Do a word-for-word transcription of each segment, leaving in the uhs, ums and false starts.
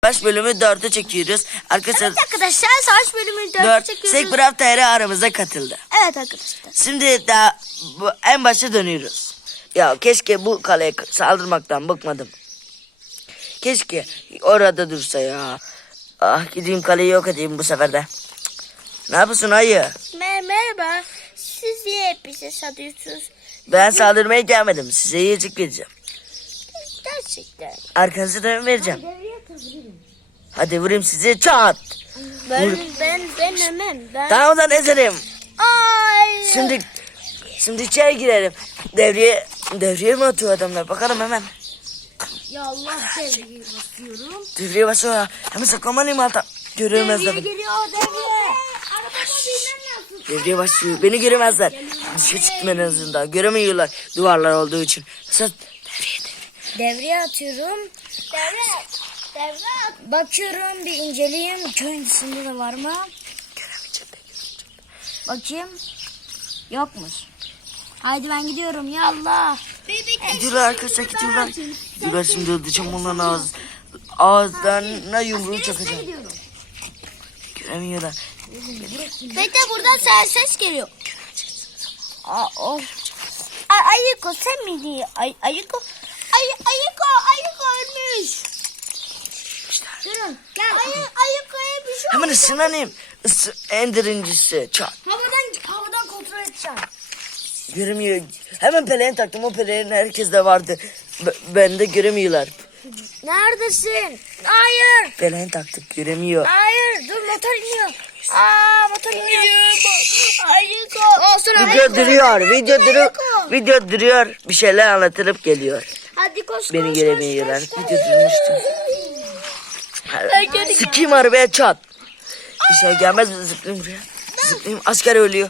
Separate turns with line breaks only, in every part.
Savaş bölümü dörtte çekiyoruz. Arkadaşlar
Evet arkadaşlar savaş bölümünü dörtte
dört
çekiyoruz.
Sekbrav T R aramıza katıldı.
Evet arkadaşlar.
Şimdi daha bu, en başa dönüyoruz. Ya keşke bu kaleye saldırmaktan bıkmadım. Keşke orada dursa ya. Ah gideyim kaleyi yok edeyim bu sefer de. Ne yapıyorsun ayı?
Mer merhaba. Siz niye hep bize satıyorsunuz?
Ben saldırmaya gelmedim. Size yiyecek vereceğim.
Gerçekten.
Arkanızı da vereceğim. Hadi vurayım sizi çat.
Ben ben ben hemen ben.
Tamam o zaman ezerim.
Ay.
Şimdi şimdi içeri girelim. Devriye devriye mi atıyor adamlar? Bakalım hemen.
Ya Allah devriye basıyorum.
Devriye basıyor. Hemen saklanmalıyım alta. Göremezler.
Devriye geliyor devriye. Arabama binmem lazım.
Devriye basıyor. Beni göremezler. Dışarı çıktım en azından. Göremiyorlar duvarlar olduğu için. Mesela devriye devriye.
Devriye atıyorum. Devre. Devre. Bakıyorum bir inceleyeyim. Köyün dışında da var mı?
Göremeyeceğim de göremeyeceğim.
Bakayım. Yokmuş. Haydi ben gidiyorum ya Allah.
Gidiyorlar arkadaşlar gidiyorlar. Gidiyorlar şimdi öldüreceğim onların ağız, ağızlarına yumruğu çakacağım. Göremiyorlar.
Bekle buradan ses, ses geliyor. Aa, of. Ay, Ayıko sen miydin? Ay, Ayıko. Ay, Ayıko, Ayıko ölmüş. Durun. Gel. Ay, Ayıko'ya bir şey
Hemen ısınanayım. Isı, en birincisi çat.
Havadan, havadan kontrol edeceğim.
Göremiyor. Hemen pelerin taktım. O pelerin herkeste vardı. B- bende göremiyorlar.
Neredesin? Hayır.
Pelerin taktık göremiyor.
Hayır. Dur motor iniyor. Aa motor iniyor. Ayıko. Olsun
Video duruyor. Video duruyor. Video duruyor. Bir şeyler anlatılıp geliyor.
Hadi koş koş.
Beni
koş,
göremiyorlar.
koş, koş.
Video durmuştu. Sikeyim arabaya çat. Bir şey gelmez mi? Zıplayayım buraya. Zıplayayım. Asker ölüyor.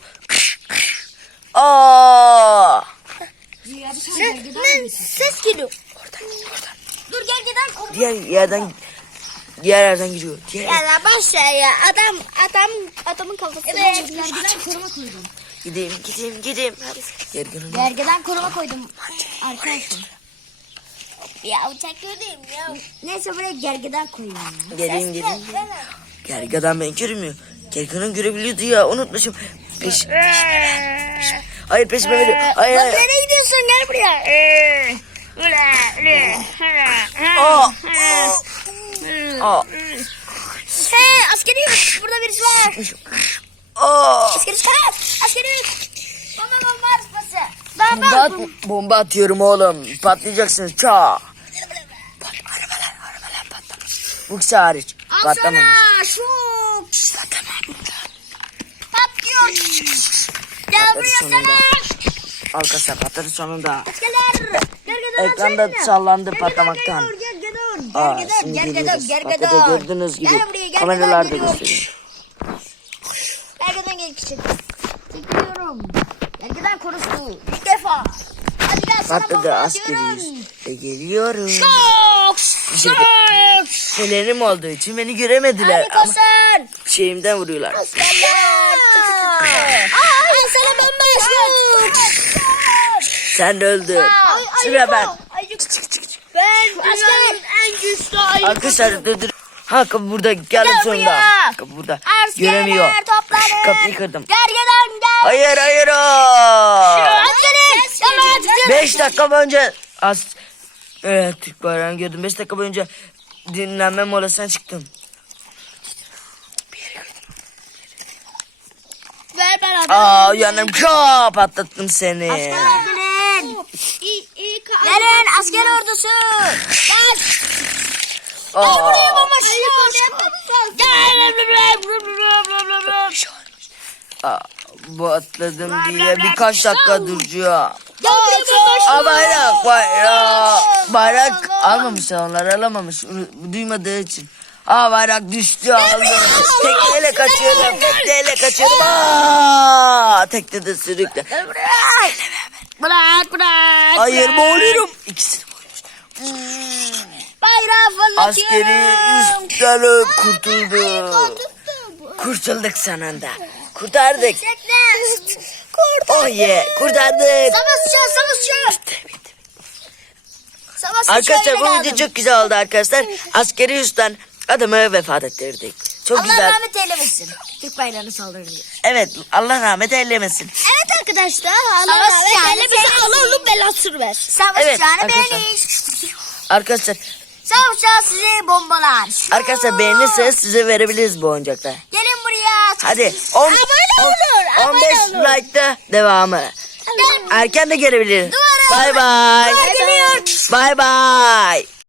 Aa!
Ne, ne ses geliyor.
Oradan oradan.
Dur gel gidelim. Koruma.
Diğer yerden diğer yerden giriyor. Diğer
Ya la başla ya. Adam adam adamın kafasına. Evet. Gergeden koruma koydum.
Gideyim gideyim gideyim. Yerden
Gergeden koruma koydum. Arkadaşım. Ya uçak gördüm ya. Neyse buraya gergeden koyayım.
Geleyim geleyim. Gergedan ben görmüyor. Gergedan görebiliyordu ya unutmuşum. Peş, peş, peş. Hayır peşime veriyor. Hayır
Bak
hayır.
nereye gidiyorsun gel buraya.
Aa, aa, aa.
Hey askeri burada birisi var.
Aa.
Askeri çıkar. Askeri. Bomba bomba arası. Ben
Bomba, at,
ben.
bomba atıyorum oğlum. Patlayacaksınız. Ça. Pat, arabalar arabalar patlamış. Bu ikisi hariç.
Al
Patlamamış.
sana şu.
Patlamamış.
Patlıyor. Gel
Patladı
buraya
sonunda.
sana.
Arkadaşlar patladı sonunda.
Askerler. Gergeden
Ekranda
açsana.
sallandı
Gergeden
patlamaktan.
geliyor, Gergeden.
Aa,
Gergeden.
şimdi
Gergeden.
geliyoruz.
Gergeden.
Patladı gördüğünüz gibi.
Gel buraya, gergeden
Kameralarda
geliyor.
gösteriyor.
Gergeden geçecek. Çekiliyorum. Gergeden korusu. İlk defa. Hadi gel sana
Patladı
bomba
askeriyiz.
atıyorum.
Ve geliyorum.
Şok. Şok.
Pelerim olduğu için beni göremediler. Ama
Harikasın.
şeyimden vuruyorlar.
Askerler. Al sana bomba. Şok.
Sen de öldün. Sıra ben.
Ben dünyanın en güçlü ayıcısıyım.
Arkadaşlar dur dur. Ha kapı burada geldim
Gel
sonunda.
buraya.
Kapı burada.
Askerler
Göremiyor.
toplanın.
Kapıyı kırdım.
Gergeden gel.
Hayır hayır o.
Askerim. Tamam.
Beş dakika boyunca az. Evet Türk bayrağını gördüm. Beş dakika boyunca dinlenme molasına çıktım.
Ver ben adamı.
Aa yanım ka patlattım seni.
Askerlerin. Verin asker ordusu. Gel. Gel buraya
Aa.
mama Gel.
Aa, bu atladım diye birkaç dakika duracağım.
Gel buraya
Aa bayrak bayrak. Bayrak almamışlar onlar alamamış. Duymadığı için. Aa bayrak düştü aldım. Tekneyle kaçıyorum. Tekneyle kaçıyorum. Aa tekne de sürükle.
Bırak bırak.
Hayır boğuluyorum. İkisini boğulmuş.
Bayrağı fırlatıyorum.
Askeri üstleri kurtuldu. Kurtulduk sonunda. Kurtardık.
Kurt.
Oh yeah kurtardık.
Savaşacağız savaşacağız. Savaşacağız.
Arkadaşlar bu
şöyle
video
lazım.
çok güzel oldu arkadaşlar. Askeri üstten Adamı vefat ettirdik. Çok
Allah
güzel.
rahmet eylemesin. Türk bayrağını saldırıyor.
Evet, Allah rahmet eylemesin.
Evet arkadaşlar. Allah rahmet eylemesin. Allah onun belasını versin. Savaş
Evet,
canı
arkadaşlar.
beğeniş.
Arkadaşlar,
Savaşacağız size bombalar.
arkadaşlar beğenirseniz size verebiliriz bu oyuncakları.
Gelin buraya.
Hadi on,
Abone olun,
on beş
abone olun.
like'da devamı.
Gel.
Erken de gelebilir.
Duvara-
Bay bay.
Duvara geliyor.
Bay bay.